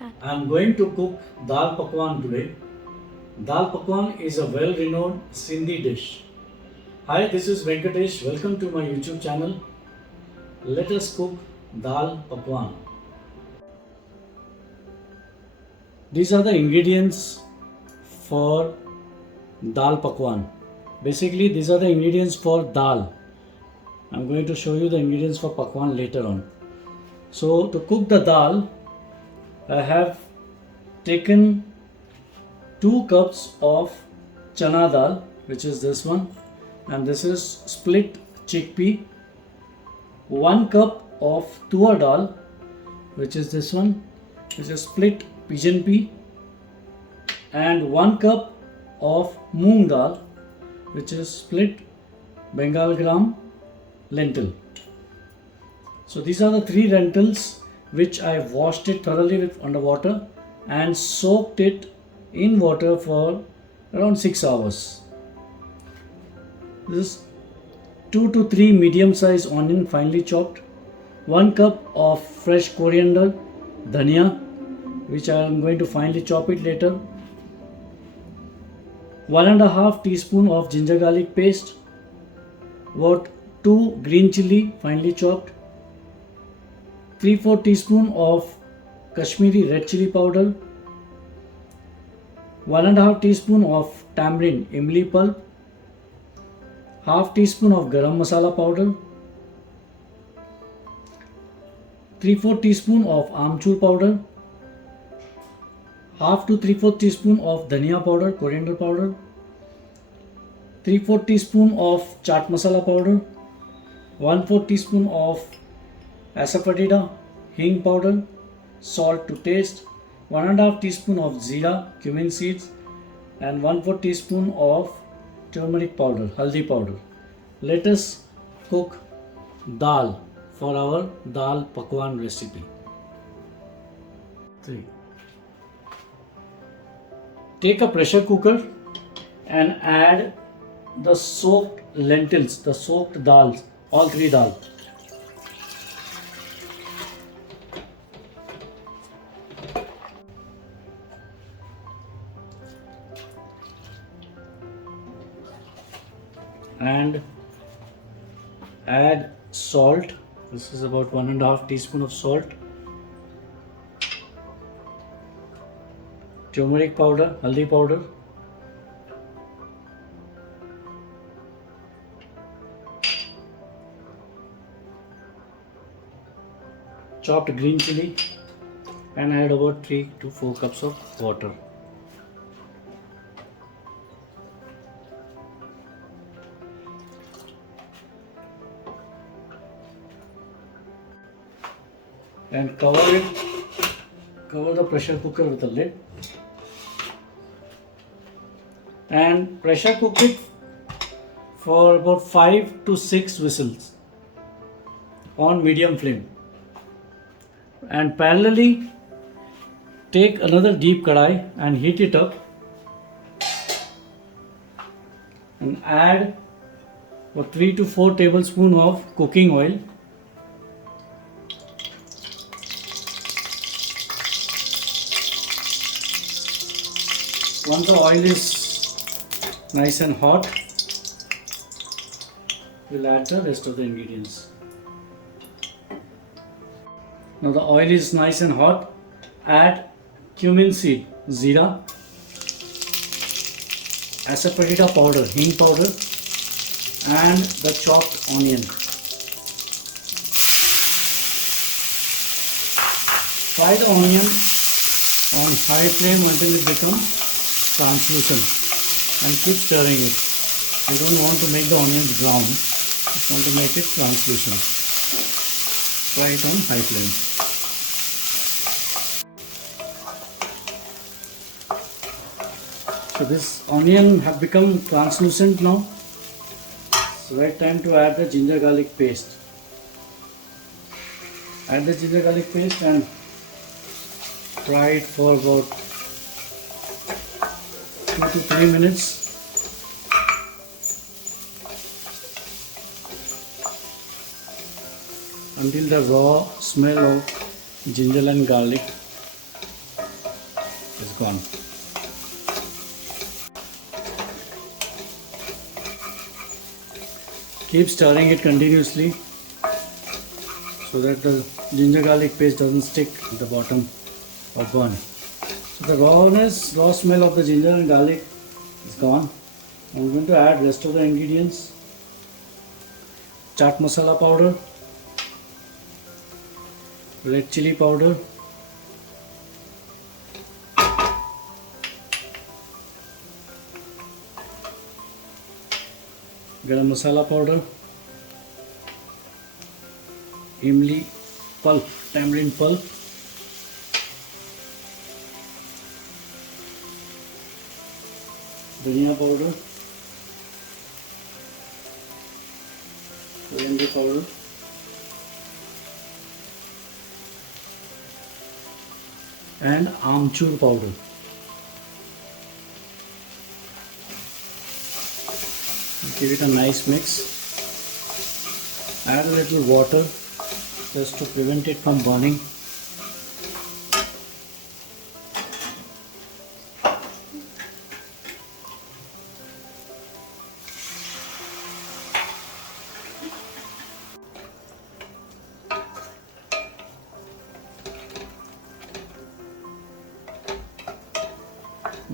I am going to cook Dal Pakwan today. Dal Pakwan is a well-renowned Sindhi dish. Hi, this is Venkatesh. Welcome to my YouTube channel. Let us cook Dal Pakwan. These are the ingredients for Dal Pakwan. Basically, these are the ingredients for dal. I'm going to show you the ingredients for Pakwan later on. So, to cook the dal, I have taken 2 cups of Chana dal, which is this one, and this is split chickpea. 1 cup of Toor dal, which is this one, which is split pigeon pea, and 1 cup of Moong dal, which is split Bengal gram lentil. So these are the 3 lentils which I washed it thoroughly with underwater and soaked it in water for around 6 hours. This is 2 to 3 medium sized onion finely chopped, 1 cup of fresh coriander, dhania, which I am going to finely chop it later, 1.5 teaspoon of ginger garlic paste, about 2 green chilli finely chopped, 3/4 teaspoon of Kashmiri red chili powder, 1.5 teaspoon of tamarind imli pulp, half teaspoon of garam masala powder, 3/4 teaspoon of amchur powder, half to 3/4 teaspoon of dhania powder, coriander powder, 3/4 teaspoon of chaat masala powder, 1/4 teaspoon of asafoetida, hing powder, salt to taste, 1.5 teaspoon of jeera, cumin seeds, and 1/4 teaspoon of turmeric powder, haldi powder. Let us cook dal for our Dal Pakwan recipe. 3. Take a pressure cooker and add the soaked lentils, the soaked dals, all 3 dal. And add salt. This is about 1.5 teaspoon of salt, turmeric powder, haldi powder, chopped green chili, and add about 3 to 4 cups of water. And cover the pressure cooker with a lid and pressure cook it for about 5 to 6 whistles on medium flame. And parallelly take another deep kadai and heat it up and add about 3 to 4 tablespoons of cooking oil. Once the oil is nice and hot, we'll add the rest of the ingredients. Now the oil is nice and hot. Add cumin seed, jeera, asafoetida powder, hing powder, and the chopped onion. Fry the onion on high flame until it becomes translucent and keep stirring it. You don't want to make the onions brown, you want to make it translucent. Fry it on high flame. So this onion have become translucent now. It's right time to add the ginger garlic paste. Add the ginger garlic paste and fry it for about 2 to 3 minutes. Until the raw smell of ginger and garlic is gone. Keep stirring it continuously so that the ginger garlic paste doesn't stick at the bottom or burn. So the raw smell of the ginger and garlic is gone. I'm going to add rest of the ingredients. Chaat masala powder, red chilli powder, garam masala powder, imli pulp, tamarind pulp, dhania powder, coriander powder, and amchur powder. Give it a nice mix. Add a little water just to prevent it from burning.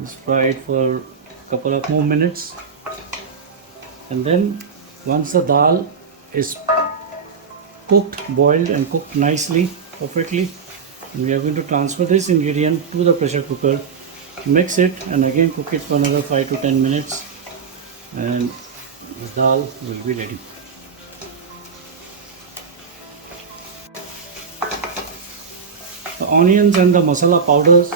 Just fry it for a couple of more minutes. And then once the dal is cooked, boiled and cooked nicely, perfectly, we are going to transfer this ingredient to the pressure cooker, mix it and again cook it for another 5 to 10 minutes and the dal will be ready. The onions and the masala powders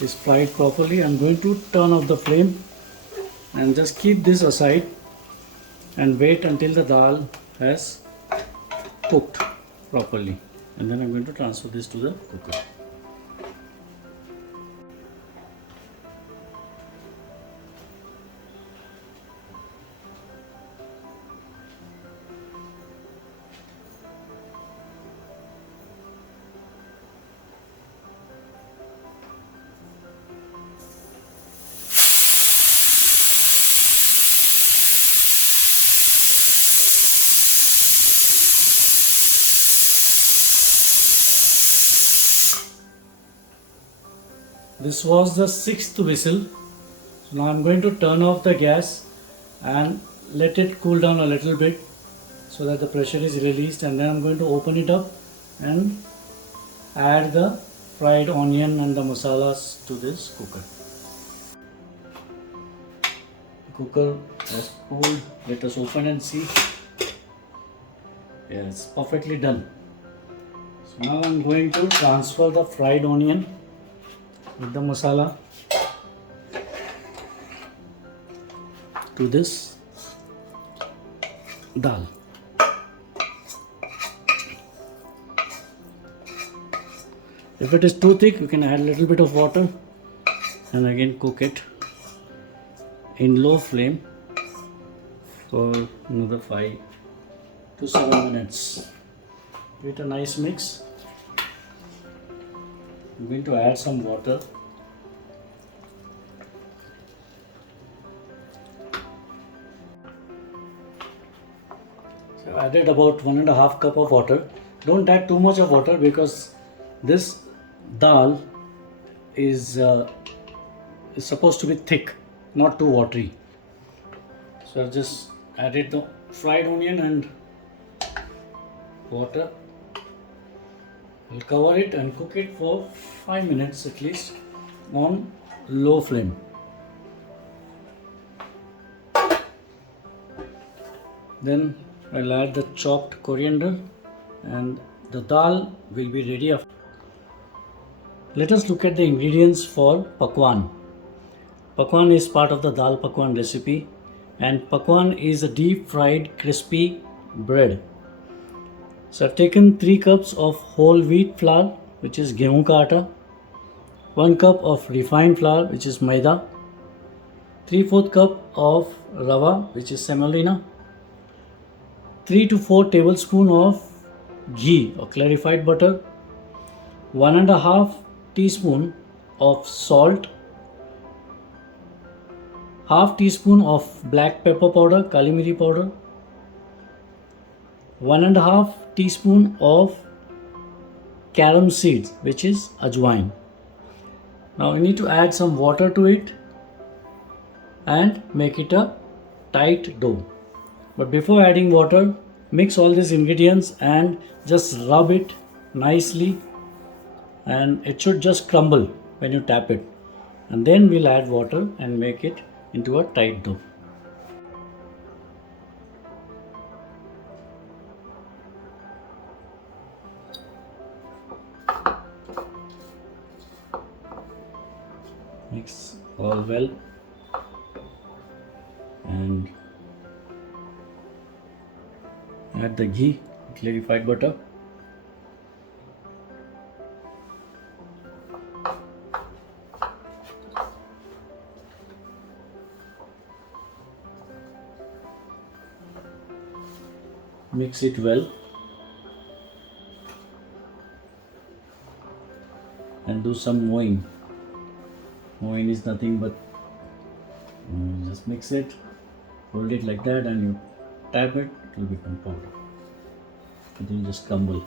is fried properly. I'm going to turn off the flame and just keep this aside and wait until the dal has cooked properly, and then I'm going to transfer this to the cooker. This was the 6th whistle. So now I'm going to turn off the gas and let it cool down a little bit so that the pressure is released, and then I'm going to open it up and add the fried onion and the masalas to this cooker. The cooker has cooled. Let us open and see. Yes, perfectly done. So now I'm going to transfer the fried onion with the masala to this dal. If it is too thick, you can add a little bit of water and again cook it in low flame for another 5 to 7 minutes. Give it a nice mix. I'm going to add some water. So I added about 1.5 cup of water. Don't add too much of water because this dal is supposed to be thick, not too watery. So I've just added the fried onion and water. We'll cover it and cook it for 5 minutes at least on low flame. Then I'll add the chopped coriander and the dal will be ready after. Let us look at the ingredients for pakwan. Pakwan is part of the Dal Pakwan recipe, and pakwan is a deep fried crispy bread. So I've taken 3 cups of whole wheat flour, which is गेहूं का आटा, 1 cup of refined flour, which is maida, 3/4 cup of rava, which is semolina, 3 to 4 tablespoons of ghee or clarified butter, 1.5 teaspoon of salt, half teaspoon of black pepper powder, kali miri powder, 1.5 teaspoon of carom seeds, which is ajwain. Now you need to add some water to it and make it a tight dough. But before adding water, mix all these ingredients and just rub it nicely, and it should just crumble when you tap it. And then we'll add water and make it into a tight dough. Mix all well and add the ghee, clarified butter. Mix it well and do some mooing. Mooing is nothing but just mix it, hold it like that, and you tap it, it will become powder. It will just crumble.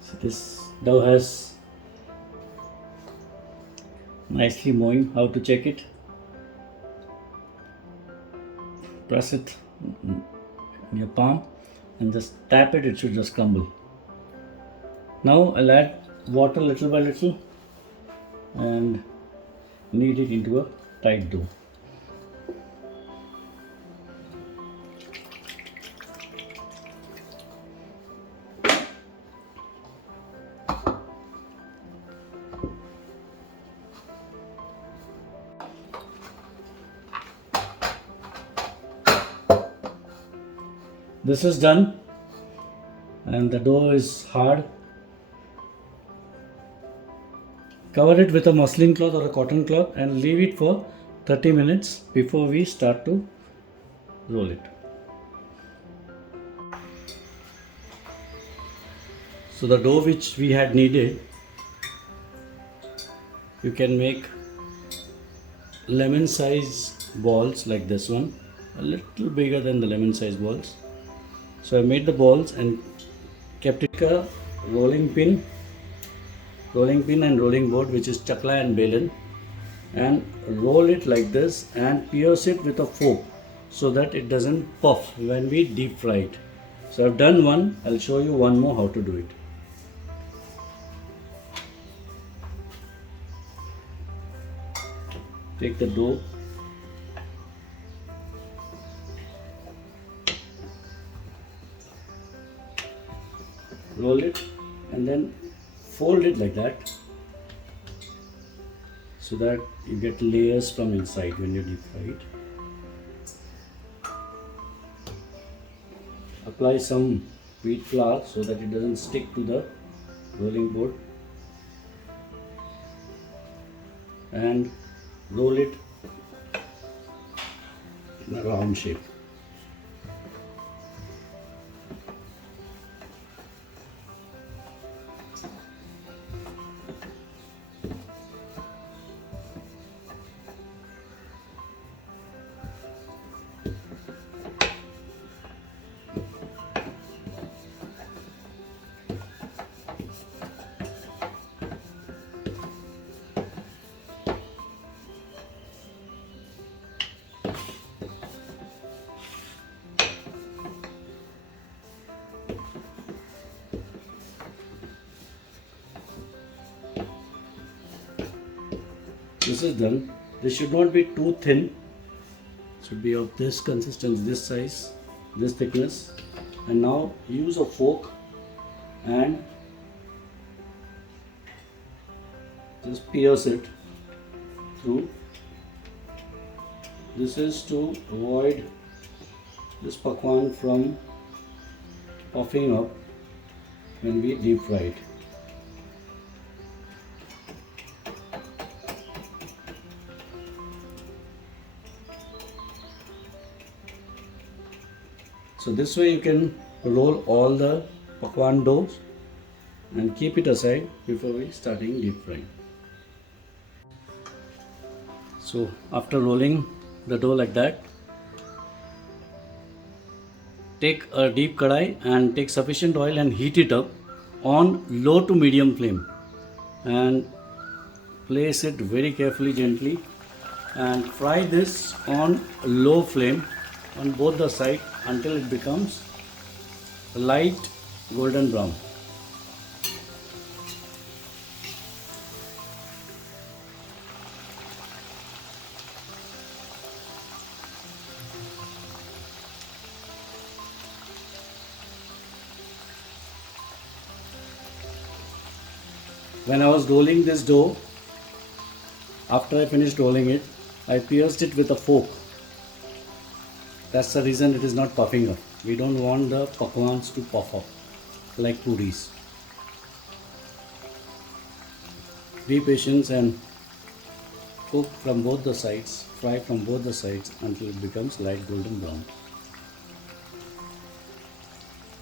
So this dough has nicely mooing. How to check it? Press it in your palm and just tap it, it should just crumble. Now I'll add water little by little and knead it into a tight dough. This is done and the dough is hard. Cover it with a muslin cloth or a cotton cloth and leave it for 30 minutes before we start to roll it. So the dough which we had kneaded, you can make lemon size balls like this one, a little bigger than the lemon size balls. So I made the balls and kept it a rolling pin and rolling board, which is chakla and belan, and roll it like this and pierce it with a fork so that it doesn't puff when we deep fry it. So I've done one, I'll show you one more how to do it. Take the dough, roll it and then fold it like that so that you get layers from inside when you deep fry it. Apply some wheat flour so that it doesn't stick to the rolling board and roll it in a round shape. This is done. This should not be too thin. It should be of this consistency, this size, this thickness. And now use a fork and just pierce it through. This is to avoid this pakwan from puffing up when we deep fry it. So this way you can roll all the pakwan dough and keep it aside before we starting deep frying. So after rolling the dough like that, take a deep kadai and take sufficient oil and heat it up on low to medium flame and place it very carefully, gently, and fry this on low flame on both the sides until it becomes light golden brown. When I was rolling this dough, after I finished rolling it, I pierced it with a fork. That's the reason it is not puffing up. We don't want the pakwans to puff up like puris. Be patient and cook from both the sides, fry from both the sides until it becomes light golden brown.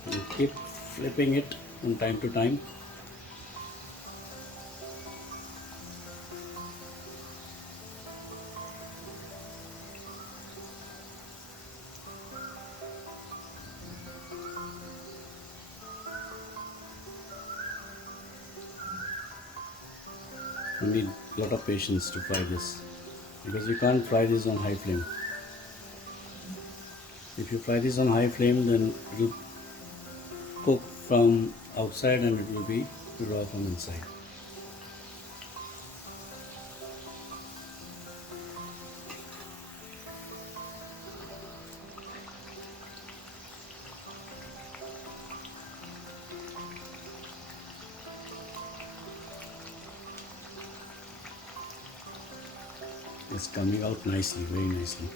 And keep flipping it from time to time. You need a lot of patience to fry this because you can't fry this on high flame. If you fry this on high flame, then it will cook from outside and it will be raw from inside. It's coming out nicely, very nicely.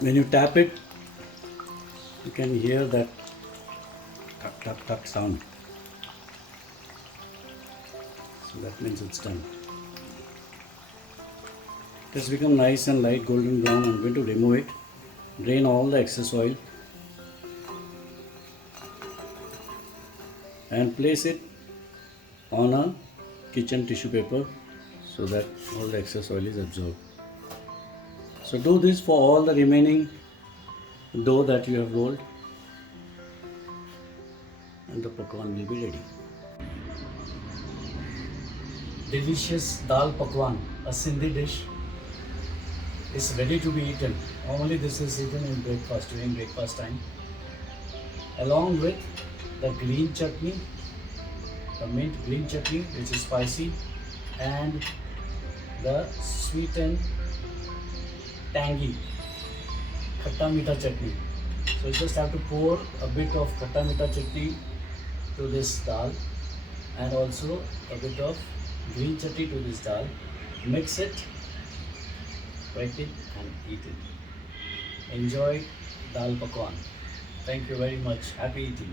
When you tap it, you can hear that tuck tuck tuck sound. So that means it's done. It has become nice and light golden brown. I'm going to remove it, drain all the excess oil and place it on a kitchen tissue paper so that all the excess oil is absorbed. So do this for all the remaining dough that you have rolled and the pakwan will be ready. Delicious Dal Pakwan, a Sindhi dish, is ready to be eaten. Normally this is eaten in breakfast, during breakfast time, along with the green chutney, the mint green chutney which is spicy, and the sweet and tangy Khatta Meetah chutney. So you just have to pour a bit of Khatta Meetah chutney to this dal and also a bit of green chutney to this dal. Mix it, wet it and eat it. Enjoy Dal Pakwan. Thank you very much. Happy eating.